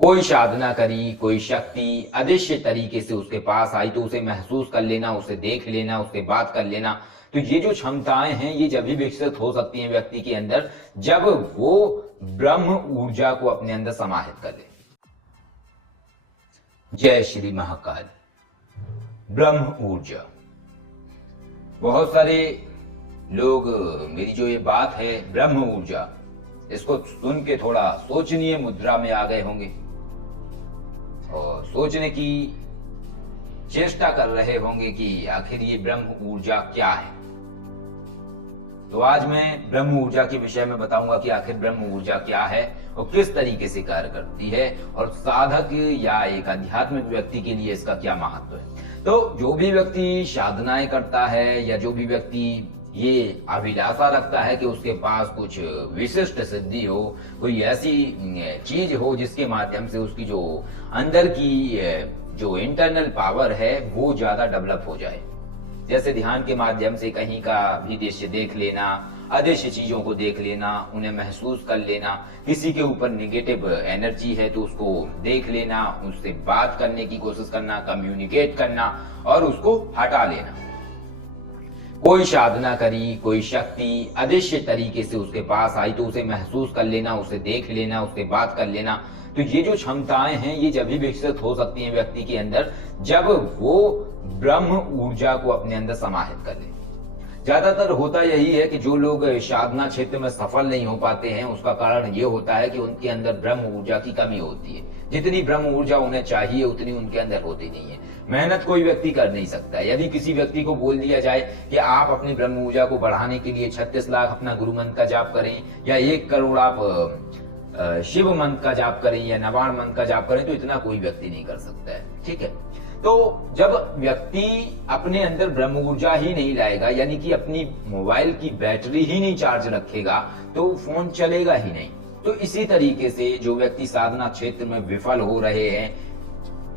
कोई साधना करी, कोई शक्ति अदृश्य तरीके से उसके पास आई तो उसे महसूस कर लेना, उसे देख लेना, उससे बात कर लेना। तो ये जो क्षमताएं हैं ये जब भी विकसित हो सकती हैं व्यक्ति के अंदर, जब वो ब्रह्म ऊर्जा को अपने अंदर समाहित कर ले। जय श्री महाकाल। ब्रह्म ऊर्जा। बहुत सारे लोग मेरी जो ये बात है ब्रह्म ऊर्जा, इसको सुन के थोड़ा सोचनीय मुद्रा में आ गए होंगे और सोचने की चेष्टा कर रहे होंगे कि आखिर ये ब्रह्म ऊर्जा क्या है। तो आज मैं ब्रह्म ऊर्जा के विषय में बताऊंगा कि आखिर ब्रह्म ऊर्जा क्या है और किस तरीके से कार्य करती है और साधक या एक आध्यात्मिक व्यक्ति के लिए इसका क्या महत्व है। तो जो भी व्यक्ति साधनाएं करता है या जो भी व्यक्ति ये अभिलाषा रखता है कि उसके पास कुछ विशिष्ट सिद्धि हो, कोई ऐसी चीज हो जिसके माध्यम से उसकी जो अंदर की जो इंटरनल पावर है वो ज्यादा डेवलप हो जाए, जैसे ध्यान के माध्यम से कहीं का भी दृश्य देख लेना, अदृश्य चीजों को देख लेना, उन्हें महसूस कर लेना, किसी के ऊपर नेगेटिव एनर्जी है तो उसको देख लेना, उससे बात करने की कोशिश करना, कम्युनिकेट करना और उसको हटा लेना। कोई साधना करी, कोई शक्ति अदृश्य तरीके से उसके पास आई तो उसे महसूस कर लेना, उसे देख लेना, उससे बात कर लेना। तो ये जो क्षमताएं हैं ये जब भी विकसित हो सकती हैं व्यक्ति के अंदर, जब वो ब्रह्म ऊर्जा को अपने अंदर समाहित कर ले। ज्यादातर होता यही है कि जो लोग साधना क्षेत्र में सफल नहीं हो पाते हैं उसका कारण ये होता है कि उनके अंदर ब्रह्म ऊर्जा की कमी होती है। जितनी ब्रह्म ऊर्जा उन्हें चाहिए उतनी उनके अंदर होती नहीं है। मेहनत कोई व्यक्ति कर नहीं सकता। यदि किसी व्यक्ति को बोल दिया जाए कि आप अपनी ब्रह्म ऊर्जा को बढ़ाने के लिए 36 लाख अपना गुरु मंत्र का जाप करें या 1 करोड़ आप शिव मंत्र का जाप करें या नवाण मंत्र का जाप करें, तो इतना कोई व्यक्ति नहीं कर सकता है। ठीक है, तो जब व्यक्ति अपने अंदर ब्रह्म ऊर्जा ही नहीं लाएगा, यानी कि अपनी मोबाइल की बैटरी ही नहीं चार्ज रखेगा, तो फोन चलेगा ही नहीं। तो इसी तरीके से जो व्यक्ति साधना क्षेत्र में विफल हो रहे हैं,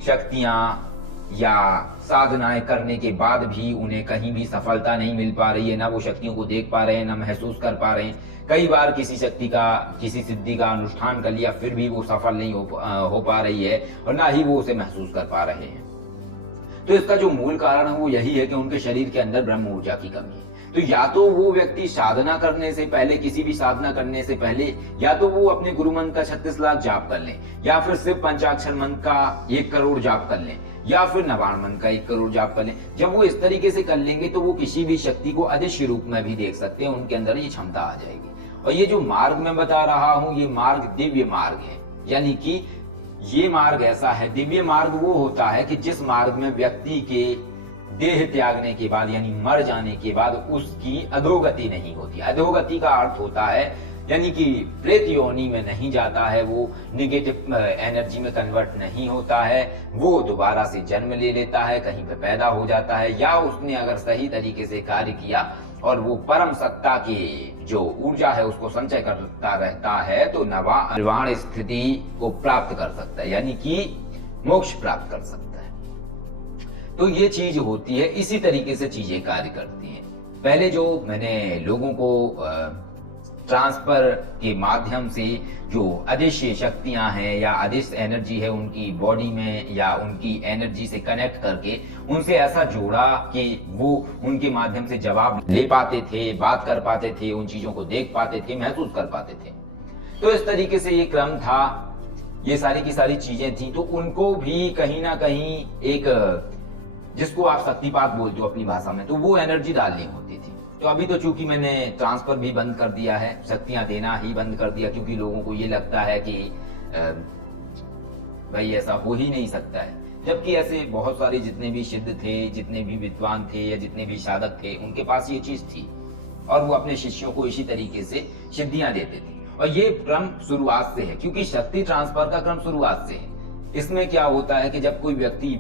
शक्तियां या साधनाएं करने के बाद भी उन्हें कहीं भी सफलता नहीं मिल पा रही है, ना वो शक्तियों को देख पा रहे हैं, ना महसूस कर पा रहे हैं। कई बार किसी शक्ति का, किसी सिद्धि का अनुष्ठान कर लिया फिर भी वो सफल नहीं हो पा रही है और ना ही वो उसे महसूस कर पा रहे हैं। तो इसका जो मूल कारण है वो यही है कि उनके शरीर के अंदर ब्रह्म ऊर्जा की कमी है। तो या तो वो व्यक्ति साधना करने से पहले, किसी भी साधना करने से पहले, या तो वो अपने गुरु मंत्र का 36 लाख जाप कर लें, या फिर सिर्फ पंचाक्षर मंत्र का 1 करोड़ जाप कर लें, या फिर नवाण मंत्र का 1 करोड़ जाप कर लें। जब वो इस तरीके से कर लेंगे तो वो किसी भी शक्ति को अदृश्य रूप में भी देख सकते हैं, उनके अंदर ये क्षमता आ जाएगी। और ये जो मार्ग मैं बता रहा हूं ये मार्ग दिव्य मार्ग है, यानी कि ये मार्ग ऐसा है, दिव्य मार्ग वो होता है कि जिस मार्ग में व्यक्ति के देह त्यागने के बाद यानी मर जाने के बाद उसकी अधोगति नहीं होती। अधोगति का अर्थ होता है यानी कि प्रेत योनि में नहीं जाता है, वो निगेटिव एनर्जी में कन्वर्ट नहीं होता है, वो दोबारा से जन्म ले लेता है, कहीं पे पैदा हो जाता है, या उसने अगर सही तरीके से कार्य किया और वो परम सत्ता की जो ऊर्जा है उसको संचय करता रहता है तो निर्वाण स्थिति को प्राप्त कर सकता है, यानी कि मोक्ष प्राप्त कर सकता है। तो ये चीज होती है, इसी तरीके से चीजें कार्य करती हैं। पहले जो मैंने लोगों को ट्रांसफर के माध्यम से जो अदृश्य शक्तियां हैं या अदृश्य एनर्जी है उनकी बॉडी में या उनकी एनर्जी से कनेक्ट करके उनसे ऐसा जोड़ा कि वो उनके माध्यम से जवाब ले पाते थे, बात कर पाते थे, उन चीजों को देख पाते थे, महसूस कर पाते थे। तो इस तरीके से ये क्रम था, ये सारी की सारी चीजें थी। तो उनको भी कहीं ना कहीं एक, जिसको आप शक्तिपात बोलते हो अपनी भाषा में, तो वो एनर्जी डालनी होती थी। तो अभी तो चूंकि मैंने ट्रांसफर भी बंद कर दिया है, शक्तियां देना ही बंद कर दिया, क्योंकि लोगों को ये लगता है कि भाई ऐसा हो ही नहीं सकता है। जबकि ऐसे बहुत सारे जितने भी सिद्ध थे, जितने भी विद्वान थे या जितने भी साधक थे, उनके पास ये चीज थी और वो अपने शिष्यों को इसी तरीके से सिद्धियां देते थे। और ये क्रम शुरुआत से है, क्योंकि शक्ति ट्रांसफर का क्रम शुरुआत से है। इसमें क्या होता है कि जब कोई व्यक्ति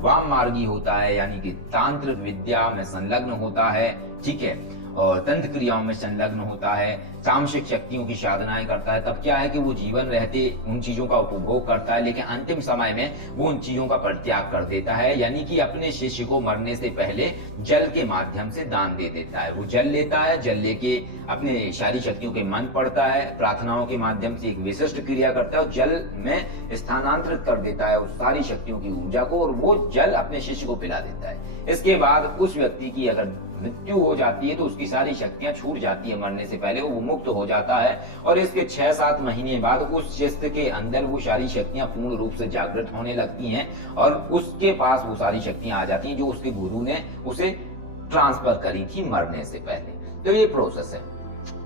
वाम मार्गी होता है, यानी कि तांत्रिक विद्या में संलग्न होता है, ठीक है, और तंत्र क्रियाओं में संलग्न होता है, तामसिक शक्तियों की साधनाएं करता है, तब क्या है कि वो जीवन रहते उन चीजों का उपभोग करता है, लेकिन अंतिम समय में वो उन चीजों का परित्याग कर देता है, यानी कि अपने शिष्य को मरने से पहले जल के माध्यम से दान दे देता है। वो जल लेता है, जल लेके अपने सारी शक्तियों के मन पड़ता है, प्रार्थनाओं के माध्यम से एक विशिष्ट क्रिया करता है और जल में स्थानांतरित कर देता है उस सारी शक्तियों की ऊर्जा को, और वो जल अपने शिष्य को पिला देता है। इसके बाद उस व्यक्ति की अगर मृत्यु हो जाती है तो उसकी सारी शक्तियां छूट जाती है, मरने से पहले वो मुक्त हो जाता है, और इसके 6-7 महीने बाद उस शिष्य के अंदर वो सारी शक्तियां पूर्ण रूप से जागृत होने लगती हैं और उसके पास वो सारी शक्तियां आ जाती हैं जो उसके गुरु ने उसे ट्रांसफर करी थी मरने से पहले। तो ये प्रोसेस है।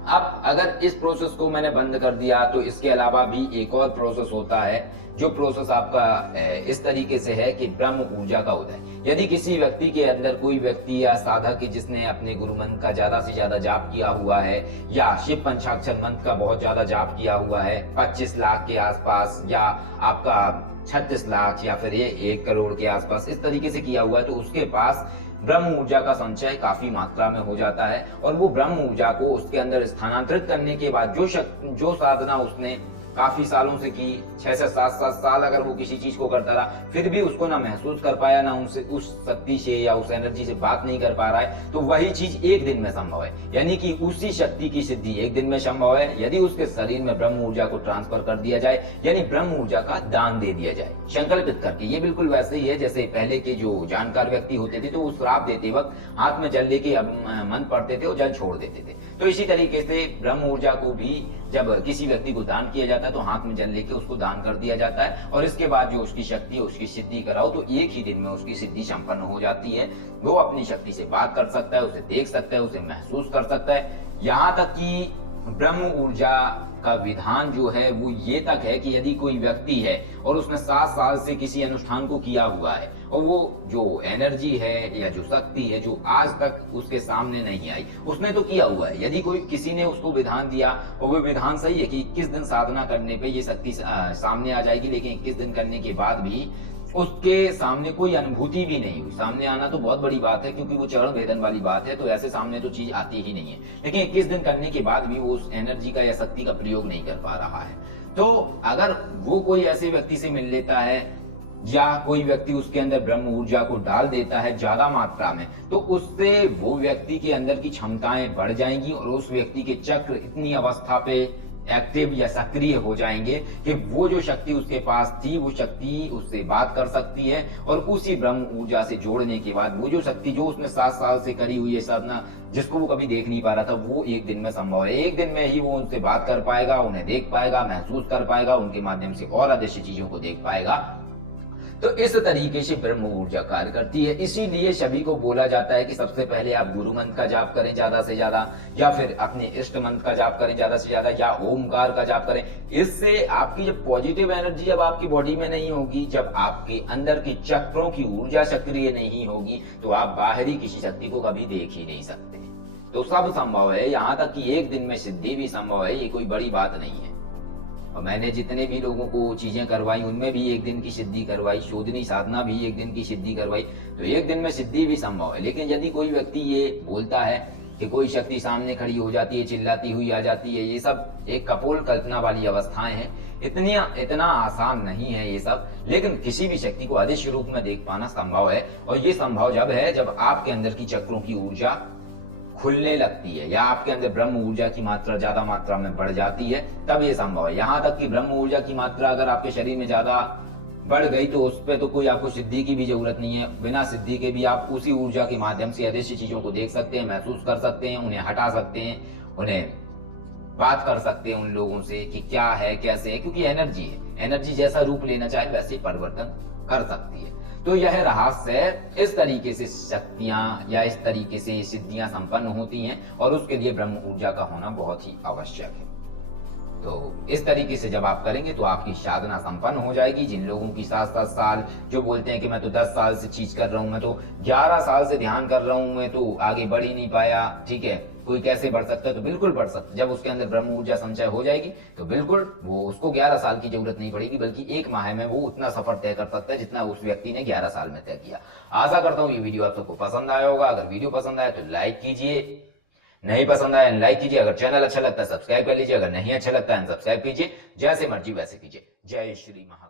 अब अगर इस प्रोसेस को मैंने बंद कर दिया तो इसके अलावा भी एक और प्रोसेस होता है, जो प्रोसेस आपका इस तरीके से है कि ब्रह्म ऊर्जा का उदय। यदि किसी व्यक्ति के अंदर कोई व्यक्ति या साधक जिसने अपने गुरु मंत्र का ज्यादा से ज्यादा जाप किया हुआ है या शिव पंचाक्षर मंत्र का बहुत ज्यादा जाप किया हुआ है, 25 लाख के आसपास या आपका 36 लाख या फिर ये 1 करोड़ के आसपास इस तरीके से किया हुआ है, तो उसके पास ब्रह्म ऊर्जा का संचय काफी मात्रा में हो जाता है, और वो ब्रह्म ऊर्जा को उसके अंदर स्थानांतरित करने के बाद जो साधना उसने काफी सालों से की, 6 से 7 साल अगर वो किसी चीज को करता रहा, फिर भी उसको ना महसूस कर पाया, ना उनसे उस शक्ति से या उस एनर्जी से बात नहीं कर पा रहा है, तो वही चीज एक दिन में संभव है। यानी कि उसी शक्ति की सिद्धि एक दिन में संभव है यदि उसके शरीर में ब्रह्म ऊर्जा को ट्रांसफर कर दिया जाए, यानी ब्रह्म ऊर्जा का दान दे दिया जाए संकल्पित करके। ये बिल्कुल वैसे ही है जैसे पहले के जो जानकार व्यक्ति होते थे तो वो श्राप देते वक्त हाथ में जल लेके मन पड़ते थे और जल छोड़ देते थे। तो इसी तरीके से ब्रह्म ऊर्जा को भी जब किसी व्यक्ति को दान किया जाता है तो हाथ में जल लेके उसको दान कर दिया जाता है, और इसके बाद जो उसकी शक्ति है उसकी सिद्धि कराओ तो एक ही दिन में उसकी सिद्धि संपन्न हो जाती है। वो अपनी शक्ति से बात कर सकता है, उसे देख सकता है, उसे महसूस कर सकता है। यहाँ तक कि ब्रह्म ऊर्जा का विधान जो है वो ये तक है कि यदि कोई व्यक्ति है और उसने 7 साल से किसी अनुष्ठान को किया हुआ है और वो जो एनर्जी है या जो शक्ति है जो आज तक उसके सामने नहीं आई, उसने तो किया हुआ है, यदि कोई किसी ने उसको विधान दिया और वो विधान सही है कि 21 दिन साधना करने पे ये शक्ति सामने आ जाएगी, लेकिन 21 दिन करने के बाद भी उसके सामने कोई अनुभूति भी नहीं हुई। सामने आना तो बहुत बड़ी बात है क्योंकि वो चरण भेदन वाली बात है, तो ऐसे सामने तो चीज आती ही नहीं है, लेकिन 21 दिन करने के बाद भी वो उस एनर्जी का या शक्ति का प्रयोग नहीं कर पा रहा है। तो अगर वो कोई ऐसे व्यक्ति से मिल लेता है या कोई व्यक्ति उसके अंदर ब्रह्म ऊर्जा को डाल देता है ज्यादा मात्रा में, तो उससे वो व्यक्ति के अंदर की क्षमताएं बढ़ जाएंगी और उस व्यक्ति के चक्र इतनी अवस्था पे एक्टिव या सक्रिय हो जाएंगे कि वो जो शक्ति उसके पास थी वो शक्ति उससे बात कर सकती है, और उसी ब्रह्म ऊर्जा से जोड़ने के बाद वो जो शक्ति जो उसने 7 साल से करी हुई है साधना, जिसको वो कभी देख नहीं पा रहा था, वो एक दिन में संभव है। एक दिन में ही वो उनसे बात कर पाएगा, उन्हें देख पाएगा, महसूस कर पाएगा, उनके माध्यम से और अदृश्य चीजों को देख पाएगा। तो इस तरीके से ब्रह्म ऊर्जा कार्य करती है। इसीलिए सभी को बोला जाता है कि सबसे पहले आप गुरु मंत्र का जाप करें ज्यादा से ज्यादा, या फिर अपने इष्ट मंत्र का जाप करें ज्यादा से ज्यादा, या ओमकार का जाप करें। इससे आपकी जब पॉजिटिव एनर्जी जब आपकी बॉडी में नहीं होगी, जब आपके अंदर की चक्रों की ऊर्जा सक्रिय नहीं होगी, तो आप बाहरी किसी शक्ति को कभी देख ही नहीं सकते। तो सब संभव है, यहाँ तक कि एक दिन में सिद्धि भी संभव है, ये कोई बड़ी बात नहीं है। और मैंने जितने भी लोगों को चीजें करवाई उनमें भी एक दिन की सिद्धि करवाई, शोधनी साधना भी एक दिन की सिद्धि करवाई, तो एक दिन में सिद्धि भी संभव है। लेकिन यदि कोई व्यक्ति ये बोलता है कि कोई शक्ति सामने खड़ी हो जाती है, चिल्लाती हुई आ जाती है, ये सब एक कपोल कल्पना वाली अवस्थाएं हैं, इतना आसान नहीं है ये सब। लेकिन किसी भी शक्ति को अदृश्य रूप में देख पाना संभव है, और ये संभव जब है जब आपके अंदर की चक्रों की ऊर्जा खुलने लगती है या आपके अंदर ब्रह्म ऊर्जा की मात्रा ज्यादा मात्रा में बढ़ जाती है, तब ये संभव है। यहाँ तक कि ब्रह्म ऊर्जा की मात्रा अगर आपके शरीर में ज्यादा बढ़ गई तो उस पर तो कोई आपको सिद्धि की भी जरूरत नहीं है। बिना सिद्धि के भी आप उसी ऊर्जा के माध्यम से अदृश्य चीजों को देख सकते हैं, महसूस कर सकते हैं, उन्हें हटा सकते हैं, उन्हें बात कर सकते हैं उन लोगों से कि क्या है कैसे है, क्योंकि एनर्जी है, एनर्जी जैसा रूप लेना चाहे वैसे परिवर्तन कर सकती है। तो यह रहस्य है, इस तरीके से शक्तियां या इस तरीके से सिद्धियां संपन्न होती हैं, और उसके लिए ब्रह्म ऊर्जा का होना बहुत ही आवश्यक है। तो इस तरीके से जब आप करेंगे तो आपकी साधना संपन्न हो जाएगी। जिन लोगों की 7-7 साल जो बोलते हैं कि मैं तो 10 साल से चीज कर रहा हूं, मैं तो 11 साल से ध्यान कर रहा हूं, मैं तो आगे बढ़ ही नहीं पाया, ठीक है, कोई कैसे बढ़ सकता है? तो बिल्कुल बढ़ सकता है। जब उसके अंदर ब्रह्म ऊर्जा संचय हो जाएगी तो बिल्कुल वो उसको 11 साल की जरूरत नहीं पड़ेगी, बल्कि 1 माह में वो उतना सफर तय कर सकता है जितना उस व्यक्ति ने 11 साल में तय किया। आशा करता हूँ ये वीडियो आप सबको पसंद आया होगा। अगर वीडियो पसंद आया तो लाइक कीजिए, नहीं पसंद आया लाइक कीजिए, अगर चैनल अच्छा लगता है सब्सक्राइब कर लीजिए, अगर नहीं अच्छा लगता है अनसब्सक्राइब कीजिए। जैसे मर्जी वैसे कीजिए। जय श्री महाकाल।